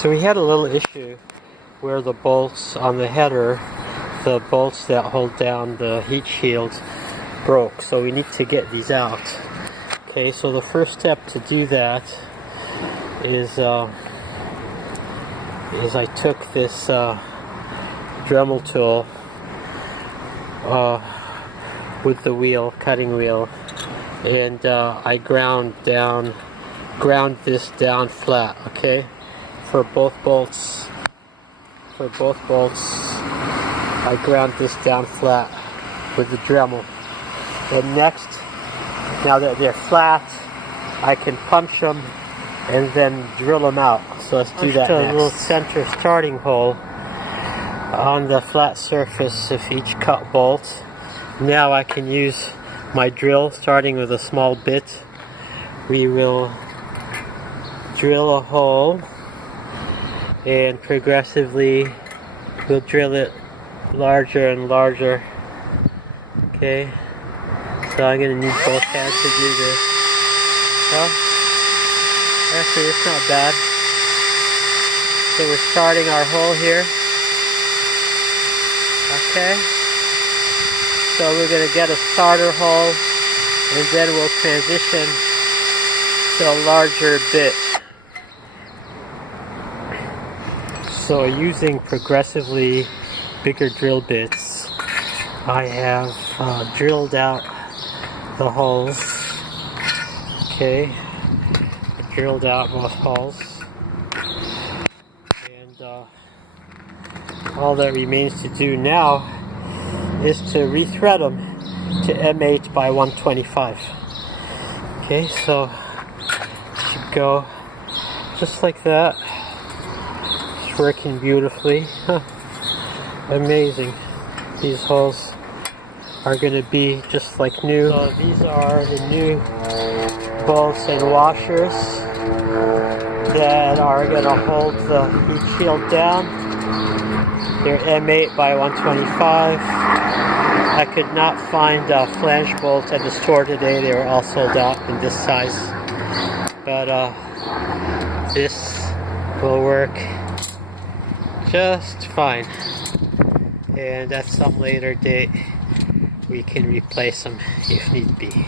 So we had a little issue where the bolts on the header, the bolts that hold down the heat shields, broke. So we need to get these out. Okay, so the first step to do that is I took this Dremel tool with the wheel, cutting wheel, and I ground this down flat. Okay, for both bolts. I ground this down flat with the Dremel. And next, now that they're flat, I can punch them and then drill them out. So let's do that next. A little center starting hole on the flat surface of each cut bolt. Now I can use my drill, starting with a small bit. We will drill a hole and progressively we'll drill it larger and larger. Okay, so I'm going to need both hands to do this. Well, actually it's not bad. So we're starting our hole here. Okay, so we're going to get a starter hole and then we'll transition to a larger bit. So using progressively bigger drill bits, I have drilled out the holes. Okay, I drilled out both holes, and all that remains to do now is to rethread them to M8 by 125. Okay, so it should go just like that. It's working beautifully. Amazing. These holes are going to be just like new. So these are the new bolts and washers that are going to hold the heat shield down. They're M8 by 125. I could not find flange bolts at the store today. They were all sold out in this size. But this will work just fine. And at some later date we can replace them if need be.